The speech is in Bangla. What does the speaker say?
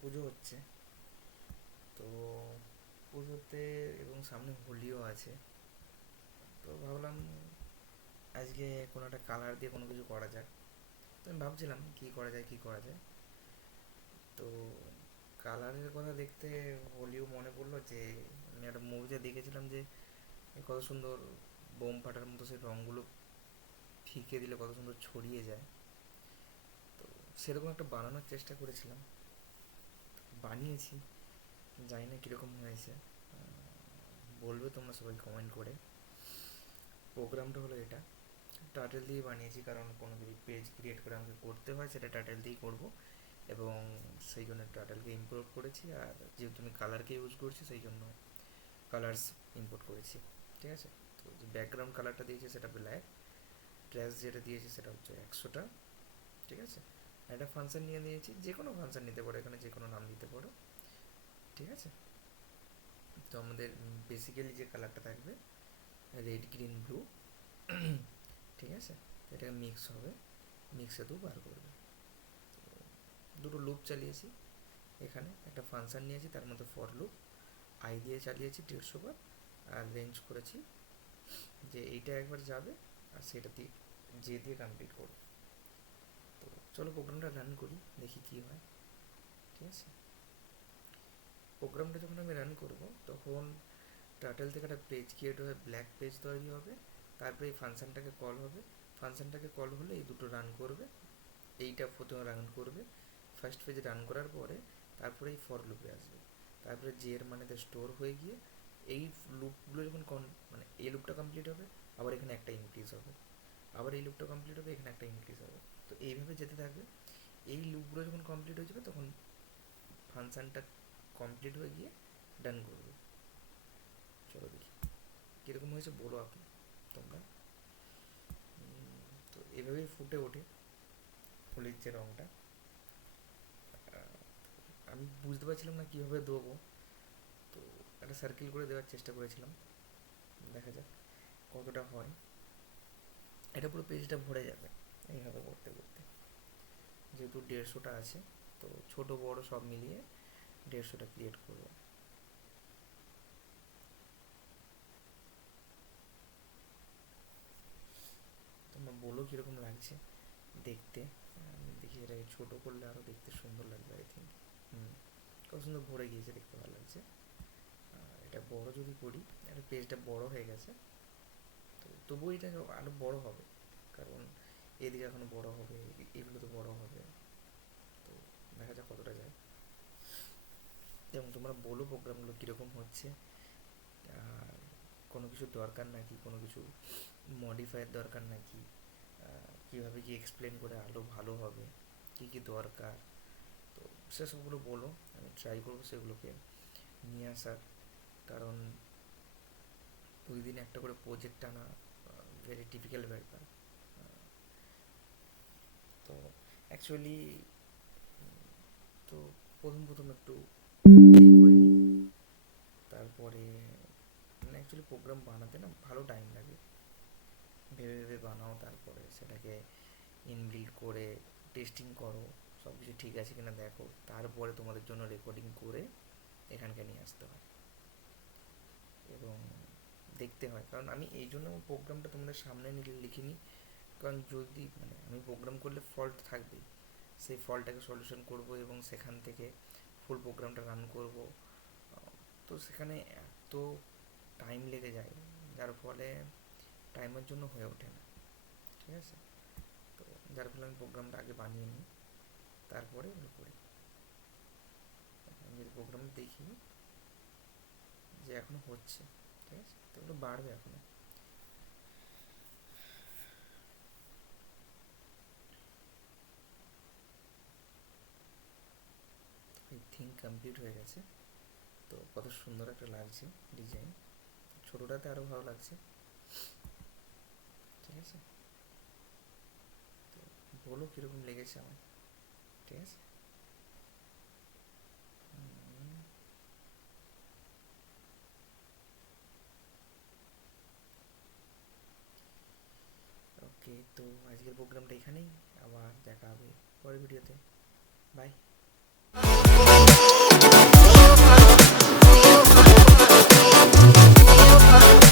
পুজো হচ্ছে, তো পুজোতে এবং সামনে হোলিও আছে, তো ভাবলাম আজকে কোনো একটা কালার দিয়ে কোনো কিছু করা যাক। তো আমি ভাবছিলাম কী করা যায় কী করা যায়। তো কালারের কথা দেখতে হোলিও মনে পড়লো যে আমি একটা মুভিতে দেখেছিলাম যে কত সুন্দর বোম ফাটার মতো সেই রঙগুলো ফিকে দিলে কত সুন্দর ছড়িয়ে যায়। তো সেরকম একটা বানানোর চেষ্টা করেছিলাম, বানিয়েছি, জানি না কীরকম হয়েছে। বলবে তোমরা সবাই কমেন্ট করে। প্রোগ্রামটা হলো এটা, টাইটেল দিয়ে বানিয়েছি, কারণ কোনো যদি পেজ ক্রিয়েট করে আমাকে করতে হয় সেটা টাইটেল দিয়েই করব, এবং সেই জন্য টাইটেলকে ইম্পোর্ট করেছি। আর যেহেতু আমি কালারকে ইউজ করছি সেই জন্য কালার্স ইম্পোর্ট করেছি। ঠিক আছে, তো যে ব্যাকগ্রাউন্ড কালারটা দিয়েছি সেটা ব্ল্যাক, ট্র্যাশ যেটা দিয়েছি সেটা হচ্ছে 100টা। ঠিক আছে, একটা ফাংশন নিয়ে নিয়েছি, যে কোনো ফাংশন নিতে পারো, এখানে যে কোনো নাম দিতে পারো। ঠিক আছে, তো আমাদের বেসিক্যালি যে কালারটা থাকবে রেড গ্রিন ব্লু। ঠিক আছে, এটাকে মিক্স হবে, মিক্সে তো বার করবে। দুটো লুপ চালিয়েছি, এখানে একটা ফাংশন নিয়েছি, তার মধ্যে ফর লুপ আই দিয়ে চালিয়েছি 150 বার, আর রেঞ্জ করেছি যে এইটা একবার যাবে আর সেটা দিয়ে যে দিয়ে কমপ্লিট করবো। তো চলো প্রোগ্রামটা রান করি, দেখি কি হয়। ঠিক আছে, প্রোগ্রামটা যখন আমি রান করব তখন টার্টেল থেকে একটা পেজ ক্রিয়েট হয়ে ব্ল্যাক পেজ তৈরি হবে, তারপরে এই ফাংশনটাকে কল হবে, ফাংশনটাকে কল হলে এই দুটো রান করবে, এইটা প্রথমে রান করবে, ফার্স্ট পেজ রান করার পরে তারপরে এই ফর লুপে আসবে, তারপরে যে এর মানেতে স্টোর হয়ে গিয়ে এই লুপগুলো যখন মানে এই লুপটা কমপ্লিট হবে আবার এখানে একটা ইনক্রিজ হবে, আবার এই লুপটা কমপ্লিট হবে এখানে একটা ইনক্রিজ হবে। তো এইভাবে যেতে থাকবে, এই লুপগুলো যখন কমপ্লিট হয়ে যাবে তখন ফাংশনটা কমপ্লিট হয়ে গিয়ে ডান করবে। চলো দেখি কীরকম হয়েছে বলো আপনি তোমরা। তো এভাবেই ফুটে ওঠে হোলির যে রঙটা। আমি বুঝতে পারছিলাম না কীভাবে দেবো, তো একটা সার্কেল করে দেওয়ার চেষ্টা করেছিলাম, দেখা যাক কতটা হয়। এটা পুরো পেজটা ভরে যাবে এইভাবে করতে করতে, যেহেতু 150টা আছে, তো ছোট বড় সব মিলিয়ে 150টা ক্রিয়েট করবো। তোমরা বলো কীরকম লাগছে দেখতে। আমি দেখি এটাকে ছোটো করলে আরও দেখতে সুন্দর লাগবে আই থিঙ্ক। কত সুন্দর ভরে গিয়েছে, দেখতে ভালো লাগছে। এটা বড় যদি করি, এটা পেজটা বড় হয়ে গেছে, তো তবুও এটা আরও বড় হবে, কারণ এদিকে এখনও বড় হবে, এগুলো তো বড় হবে। তো দেখা যাক কতটা যায়। যেমন তোমরা বলো প্রোগ্রামগুলো কীরকম হচ্ছে, আর কোনো কিছু দরকার নাকি, কোনো কিছু মডিফাইয়ের দরকার নাকি, কীভাবে কি এক্সপ্লেন করে আরও ভালো হবে, কী কী দরকার। তো সেসবগুলো বলো, আমি ট্রাই করবো সেগুলোকে নিয়ে আসার। কারণ প্রতিদিন একটা করে প্রজেক্ট আনা ভেরি টিপিক্যাল ব্যাপার। তো অ্যাকচুয়ালি তো প্রথম প্রথম একটু করে নিই, তারপরে মানে অ্যাকচুয়ালি প্রোগ্রাম বানাতে না ভালো টাইম লাগে, ভেবে ভেবে বানাও, তারপরে সেটাকে ইনবিল্ড করে টেস্টিং করো, সব কিছু ঠিক আছে কিনা দেখো, তারপরে তোমাদের জন্য রেকর্ডিং করে এখানকে নিয়ে আসতে হয় এবং দেখতে হয়। কারণ আমি এই জন্য প্রোগ্রামটা তোমাদের সামনে লিখিনি, কারণ যদি মানে আমি প্রোগ্রাম করলে ফল্ট থাকবেই, সেই ফল্টটাকে সলিউশন করব এবং সেখান থেকে ফুল প্রোগ্রামটা রান করব। তো সেখানে এত টাইম লেগে যায়, যার ফলে টাইমের জন্য হয়ে ওঠে না। ঠিক আছে, তো যার ফলে আমি প্রোগ্রামটা আগে বানিয়ে নিই, তারপরে ওগুলো করি। আমি যদি প্রোগ্রাম দেখি যে এখনও হচ্ছে, ঠিক আছে, তো ওগুলো বাড়বে এখনও। আই থিঙ্ক কমপ্লিট হয়ে গেছে। তো কত সুন্দর একটা লাগছে ডিজাইন, ছোটোটাতে আরও ভালো লাগছে। ঠিক আছে, তো বলো কীরকম লেগেছে আমার। ঠিক আছে, ওকে, তো আজকের প্রোগ্রামটা এখানেই, আবার দেখা হবে পরের ভিডিওতে। বাই।